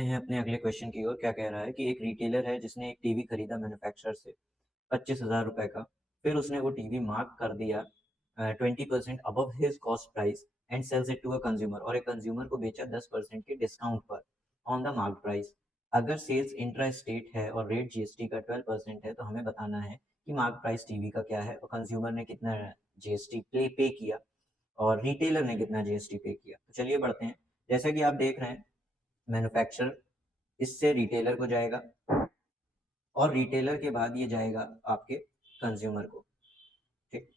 बढ़ते हैं अपने अगले क्वेश्चन की ओर। क्या कह रहा है कि एक रिटेलर है जिसने एक टीवी खरीदा मैन्युफैक्चरर से 25,000 रुपए का। फिर उसने वो टीवी मार्क कर दिया 20% above his cost price and sells it to a consumer, और एक कंज्यूमर को बेचा 10% के डिस्काउंट पर ऑन द मार्क प्राइस। अगर सेल्स इंट्रा स्टेट है और रेट जीएसटी का 12% है तो हमें बताना है कि मार्क प्राइस टीवी का क्या है और कंज्यूमर ने कितना जीएसटी पे किया और रिटेलर ने कितना जीएसटी पे किया। तो चलिए बढ़ते हैं। जैसा कि आप देख रहे हैं, मैन्युफैक्चरर इससे रिटेलर को जाएगा और रिटेलर के बाद ये जाएगा आपके कंज्यूमर को। ठीक,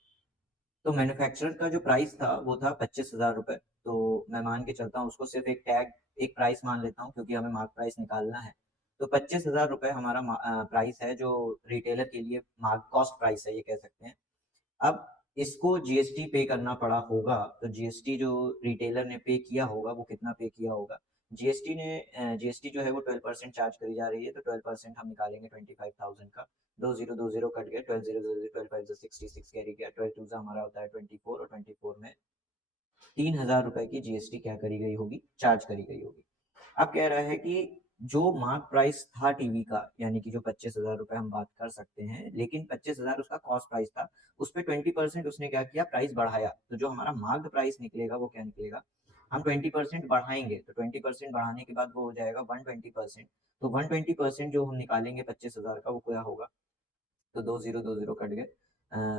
तो मैन्युफैक्चरर का जो प्राइस था वो था 25,000 रुपए। तो मैं मान के चलता हूँ उसको सिर्फ एक टैग, एक प्राइस मान लेता हूँ क्योंकि हमें मार्क प्राइस निकालना है। तो 25,000 रुपए हमारा प्राइस है जो रिटेलर के लिए मार्क कॉस्ट प्राइस है, ये कह सकते हैं। अब इसको जीएसटी पे करना पड़ा होगा, तो जीएसटी जो रिटेलर ने पे किया होगा वो कितना पे किया होगा। जीएसटी जो है वो 12% चार्ज करी जा रही है, तो 12% हम निकालेंगे 25,000 का। 2020 कट गया, 12 12 5 66 कैरी गया, 12 हमारा होता है 24, और 24 में 3,000 रुपए की जीएसटी क्या करी गई होगी, चार्ज करी गई होगी। अब कह रहा है कि जो मार्क प्राइस था टीवी का, यानी कि जो 25,000 रुपए हम बात कर सकते हैं, लेकिन 25,000 उसका कॉस्ट प्राइस था, उस पर 20% उसने क्या किया, प्राइस बढ़ाया। तो जो हमारा मार्क प्राइस निकलेगा वो क्या निकलेगा, हम 20% बढ़ाएंगे तो 20% बढ़ाने के बाद वो हो जाएगा 120%। तो 120% जो हम निकालेंगे 25,000 का वो क्या होगा, तो 20 कट गए,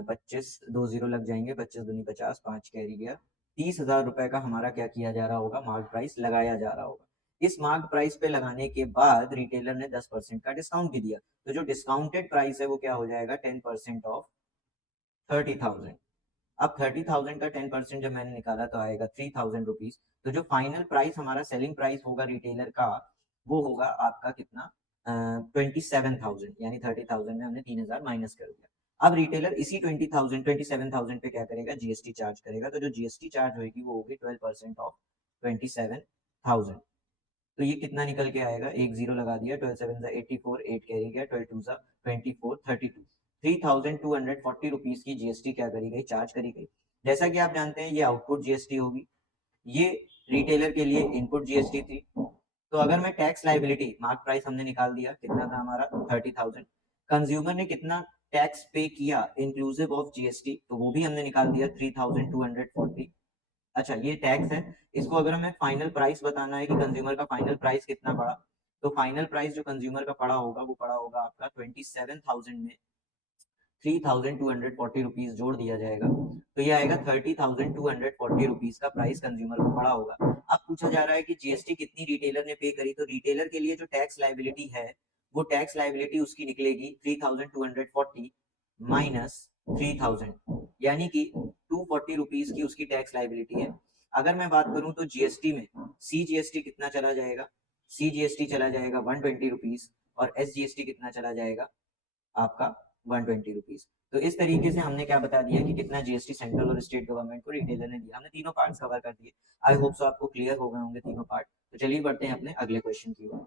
25 20 लग जाएंगे, 25 दूनी 50, 5 कैरी गया। 30,000 रुपए का हमारा क्या किया जा रहा होगा, मार्क प्राइस लगाया जा रहा होगा। इस मार्क प्राइस पे लगाने के बाद रिटेलर ने 10% का डिस्काउंट भी दिया, तो जो डिस्काउंटेड प्राइस है वो क्या हो जाएगा, 10% ऑफ 30,000। अब 30,000 का 10% जब मैंने निकाला तो आएगा 3,000 रुपीज। तो जो फाइनल प्राइस हमारा सेलिंग प्राइस होगा रिटेलर का, वो होगा आपका कितना, 27,000। यानी 30,000 में हमने 3,000 माइनस कर दिया। अब रिटेलर इसी 27,000 पे क्या करेगा, जीएसटी चार्ज करेगा। तो जो जीएसटी चार्ज होगी वो होगी 12% ऑफ 27,000। तो ये कितना निकल के आएगा, एक जीरो लगा दिया, 12 7 84, 8 कैरी गया, 12 2 24, 32, 3,240 रुपीज की जीएसटी क्या करी गई, चार्ज करी गई। जैसा कि आप जानते हैं ये आउटपुट जीएसटी होगी, ये रिटेलर के लिए इनपुट जीएसटी थी। तो अगर मैं टैक्स लाइबिलिटी, मार्क प्राइस हमने निकाल दिया, कितना था हमारा 30,000। कंज्यूमर ने कितना टैक्स पे किया इंक्लूसिव ऑफ जीएसटी, तो वो भी हमने निकाल दिया 3,240। अच्छा, ये टैक्स है। इसको अगर हमें फाइनल प्राइस बताना है कि कंज्यूमर का फाइनल प्राइस कितना पड़ा, तो फाइनल प्राइस जो कंज्यूमर का पड़ा होगा वो पड़ा होगा आपका 27,000 में 3,240 रुपीज जोड़ दिया जाएगा, तो ये आएगा 30,240 रुपीज का प्राइस कंज्यूमर को पड़ा होगा। अब पूछा जा रहा है कि जीएसटी कितनी रिटेलर ने पे करी, तो रिटेलर के लिए जो टैक्स लाइबिलिटी है वो टैक्स लाइबिलिटी उसकी निकलेगी 3,240 माइनस 3,000, यानी कि 240 रुपीज की उसकी टैक्स लाइबिलिटी है। अगर मैं बात करूं तो जीएसटी में सी जीएसटी कितना चला जाएगा, सी जीएसटी चला जाएगा 120 रुपीज, और एस जीएसटी कितना चला जाएगा आपका 120 रुपीज। तो इस तरीके से हमने क्या बता दिया कि कितना जीएसटी सेंट्रल और स्टेट गवर्नमेंट को रिटेलर ने दिया। हमने तीनों पार्ट्स कवर कर दिए। आई होप सो आपको क्लियर हो गए होंगे तीनों पार्ट। तो चलिए बढ़ते हैं अपने अगले क्वेश्चन की ओर।